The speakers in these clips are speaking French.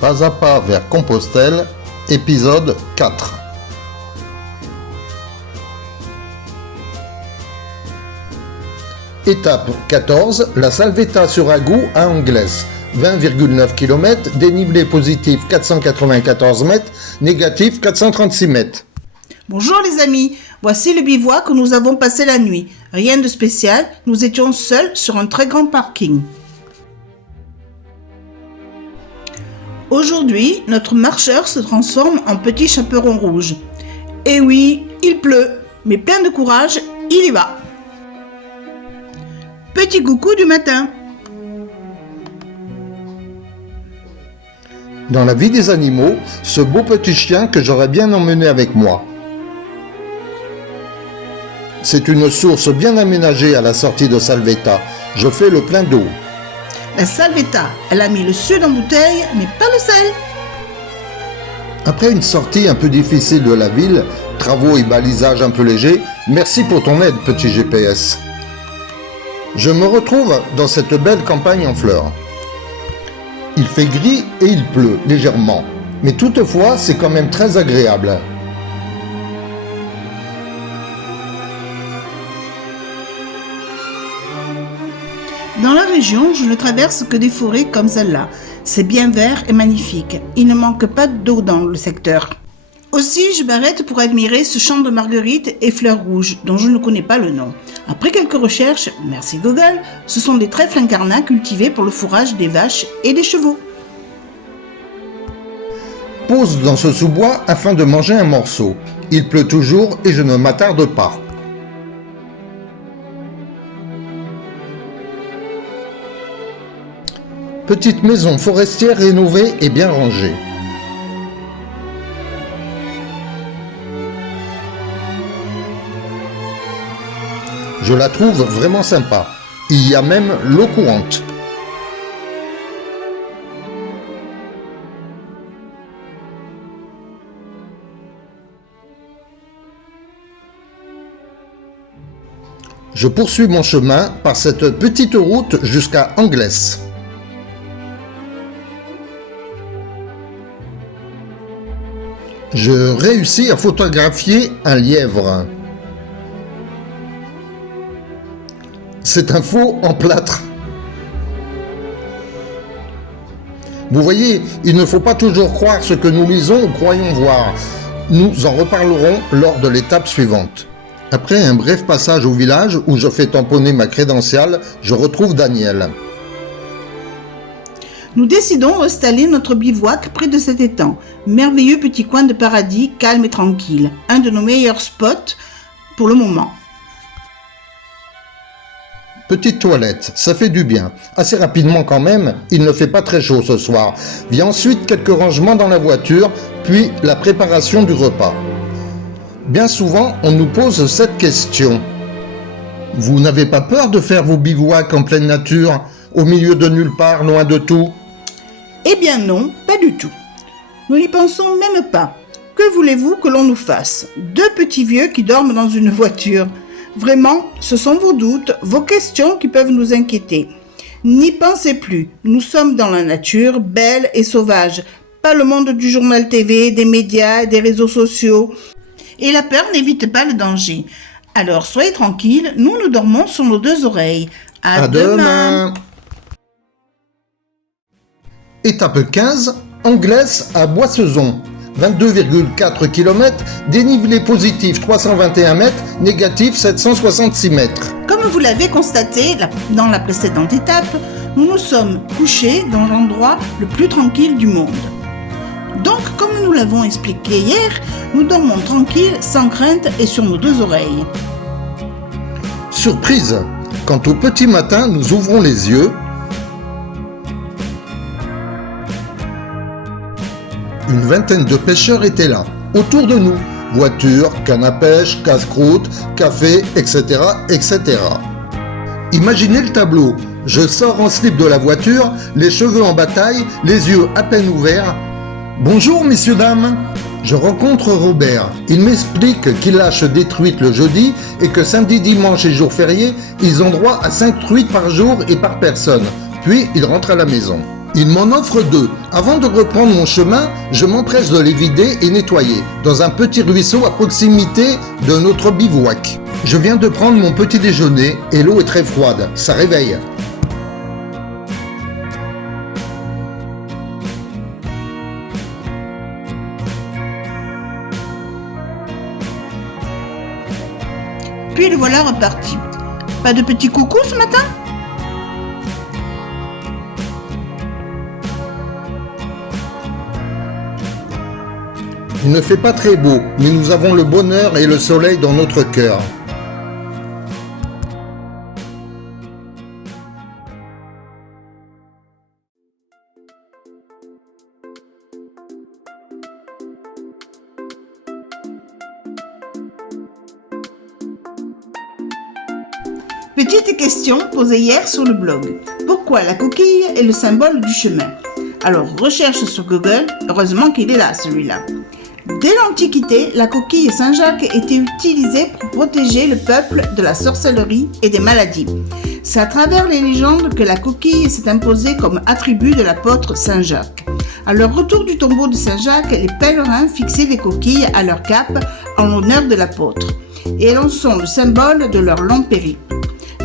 Pas à pas vers Compostelle, épisode 4. Étape 14, la Salvetta sur Agou à Angles. 20,9 km, dénivelé positif 494 mètres, négatif 436 mètres. Bonjour les amis, voici le bivouac où nous avons passé la nuit. Rien de spécial, nous étions seuls sur un très grand parking. Aujourd'hui, notre marcheur se transforme en petit chaperon rouge. Et oui, il pleut, mais plein de courage, il y va. Petit coucou du matin. Dans la vie des animaux, ce beau petit chien que j'aurais bien emmené avec moi. C'est une source bien aménagée à la sortie de Salvetta. Je fais le plein d'eau. La Salvetta, elle a mis le sud en bouteille, mais pas le sel. Après une sortie un peu difficile de la ville, travaux et balisage un peu légers, merci pour ton aide, petit GPS. Je me retrouve dans cette belle campagne en fleurs. Il fait gris et il pleut légèrement, mais toutefois c'est quand même très agréable. Dans la région, je ne traverse que des forêts comme celle-là. C'est bien vert et magnifique. Il ne manque pas d'eau dans le secteur. Aussi, je m'arrête pour admirer ce champ de marguerites et fleurs rouges, dont je ne connais pas le nom. Après quelques recherches, merci Google, ce sont des trèfles incarnats cultivés pour le fourrage des vaches et des chevaux. Pause dans ce sous-bois afin de manger un morceau. Il pleut toujours et je ne m'attarde pas. Petite maison forestière rénovée et bien rangée. Je la trouve vraiment sympa. Il y a même l'eau courante. Je poursuis mon chemin par cette petite route jusqu'à Angles. Je réussis à photographier un lièvre. C'est un faux en plâtre. Vous voyez, il ne faut pas toujours croire ce que nous lisons ou croyons voir. Nous en reparlerons lors de l'étape suivante. Après un bref passage au village où je fais tamponner ma crédentiale, je retrouve Daniel. Nous décidons d'installer notre bivouac près de cet étang. Merveilleux petit coin de paradis, calme et tranquille. Un de nos meilleurs spots pour le moment. Petite toilette, ça fait du bien. Assez rapidement quand même, il ne fait pas très chaud ce soir. Vient ensuite quelques rangements dans la voiture, puis la préparation du repas. Bien souvent, on nous pose cette question. Vous n'avez pas peur de faire vos bivouacs en pleine nature, au milieu de nulle part, loin de tout? Eh bien non, pas du tout. Nous n'y pensons même pas. Que voulez-vous que l'on nous fasse? Deux petits vieux qui dorment dans une voiture. Vraiment, ce sont vos doutes, vos questions qui peuvent nous inquiéter. N'y pensez plus, nous sommes dans la nature, belle et sauvage. Pas le monde du journal TV, des médias, des réseaux sociaux. Et la peur n'évite pas le danger. Alors soyez tranquilles, nous dormons sur nos deux oreilles. À demain. Étape 15, Angles à Boissezon. 22,4 km, dénivelé positif 321 mètres, négatif 766 mètres. Comme vous l'avez constaté dans la précédente étape, nous nous sommes couchés dans l'endroit le plus tranquille du monde. Donc, comme nous l'avons expliqué hier, nous dormons tranquilles, sans crainte et sur nos deux oreilles. Surprise! Quand au petit matin nous ouvrons les yeux, une vingtaine de pêcheurs étaient là, autour de nous. Voitures, canne à pêche, casse-croûte, café, etc., etc. Imaginez le tableau. Je sors en slip de la voiture, les cheveux en bataille, les yeux à peine ouverts. Bonjour messieurs dames. Je rencontre Robert. Il m'explique qu'il lâche des truites le jeudi et que samedi, dimanche et jour férié, ils ont droit à 5 truites par jour et par personne. Puis il rentre à la maison. Il m'en offre 2. Avant de reprendre mon chemin, je m'empresse de les vider et nettoyer dans un petit ruisseau à proximité de notre bivouac. Je viens de prendre mon petit déjeuner et l'eau est très froide, ça réveille. Puis le voilà reparti. Pas de petit coucou ce matin? Il ne fait pas très beau, mais nous avons le bonheur et le soleil dans notre cœur. Petite question posée hier sur le blog. Pourquoi la coquille est le symbole du chemin? Alors, recherche sur Google, heureusement qu'il est là celui-là. Dès l'Antiquité, la coquille Saint-Jacques était utilisée pour protéger le peuple de la sorcellerie et des maladies. C'est à travers les légendes que la coquille s'est imposée comme attribut de l'apôtre Saint-Jacques. À leur retour du tombeau de Saint-Jacques, les pèlerins fixaient des coquilles à leur cape en l'honneur de l'apôtre. Et elles en sont le symbole de leur long périple.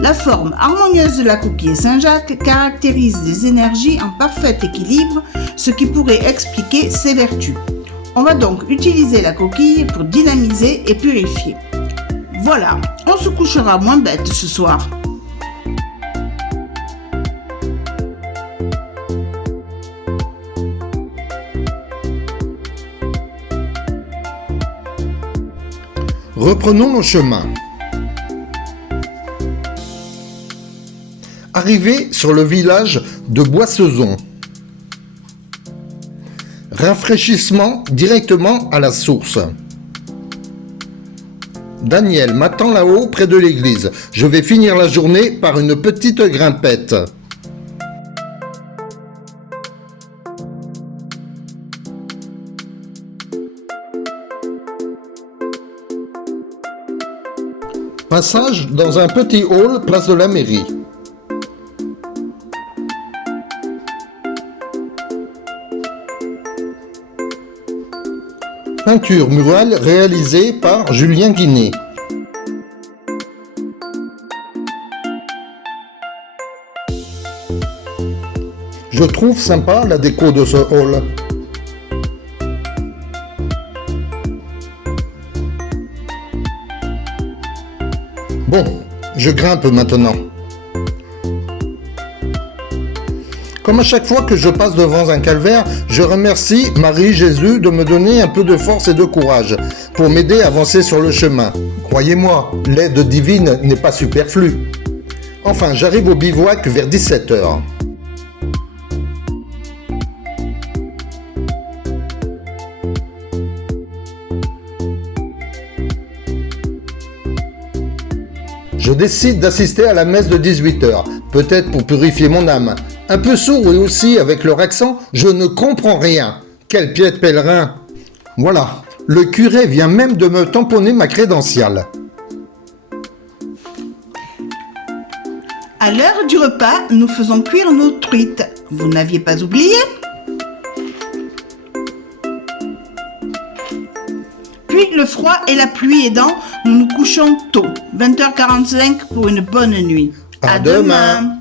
La forme harmonieuse de la coquille Saint-Jacques caractérise des énergies en parfait équilibre, ce qui pourrait expliquer ses vertus. On va donc utiliser la coquille pour dynamiser et purifier. Voilà, on se couchera moins bête ce soir. Reprenons nos chemins. Arrivé sur le village de Boissezon. Rafraîchissement directement à la source. Daniel m'attend là-haut près de l'église. Je vais finir la journée par une petite grimpette. Passage dans un petit hall place de la mairie. Peinture murale réalisée par Julien Guinet. Je trouve sympa la déco de ce hall. Bon, je grimpe maintenant. Comme à chaque fois que je passe devant un calvaire, je remercie Marie Jésus de me donner un peu de force et de courage pour m'aider à avancer sur le chemin. Croyez-moi, l'aide divine n'est pas superflue. Enfin, j'arrive au bivouac vers 17h. Je décide d'assister à la messe de 18h, peut-être pour purifier mon âme. Un peu sourd et aussi avec leur accent, je ne comprends rien. Quel pied de pèlerin! Voilà, le curé vient même de me tamponner ma crédentiale. À l'heure du repas, nous faisons cuire nos truites. Vous n'aviez pas oublié? Puis le froid et la pluie aidant, nous nous couchons tôt, 20h45 pour une bonne nuit. À demain.